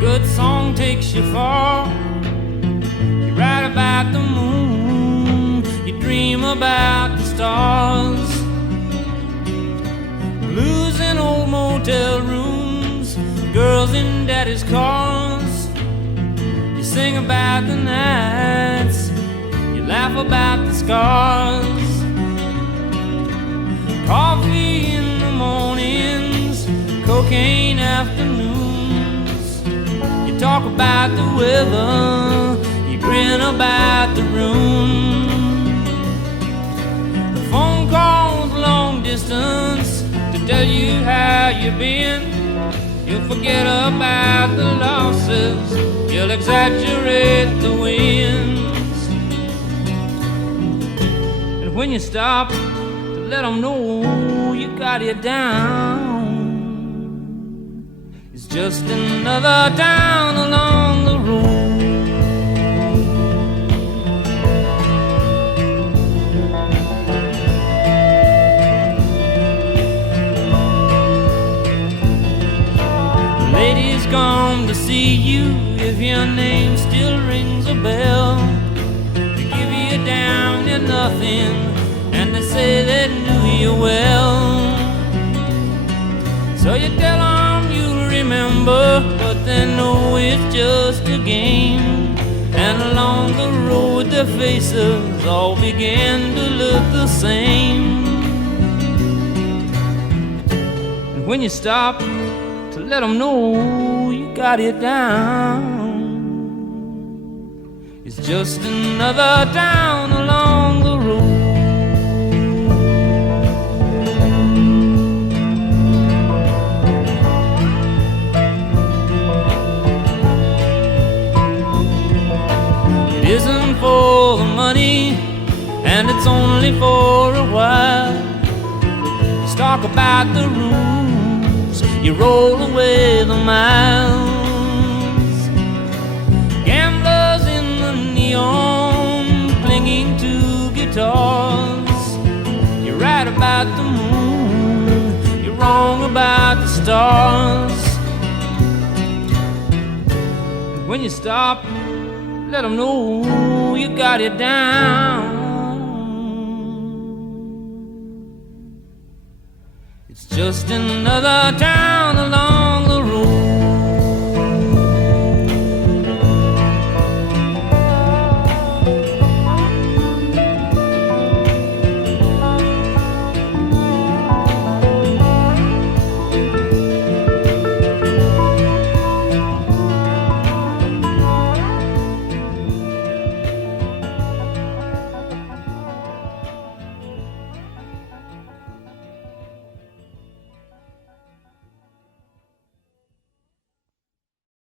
Good song takes you far. You write about the moon, you dream about the stars. Blues in old motel rooms, girls in daddy's cars. You sing about the nights, you laugh about the scars. Coffee in the mornings, cocaine afternoons. You talk about the weather, you grin about the room. The phone calls long distance to tell you how you've been. You'll forget about the losses, you'll exaggerate the wins. And when you stop to let them know you got it down, it's just another town along the road. The ladies come to see you if your name still rings a bell. They give you down to nothing and they say they knew you well. So you tell them you'll remember, but they know it's just a game. And along the road their faces all began to look the same. And when you stop to let them know you got it down, it's just another town along the road. It isn't for the money, and it's only for a while. You talk about the rooms, you roll away the miles. Gamblers in the neon, clinging to guitars. You write about the moon, you're wrong about the stars. And when you stop, let them know you got it down. It's just another town along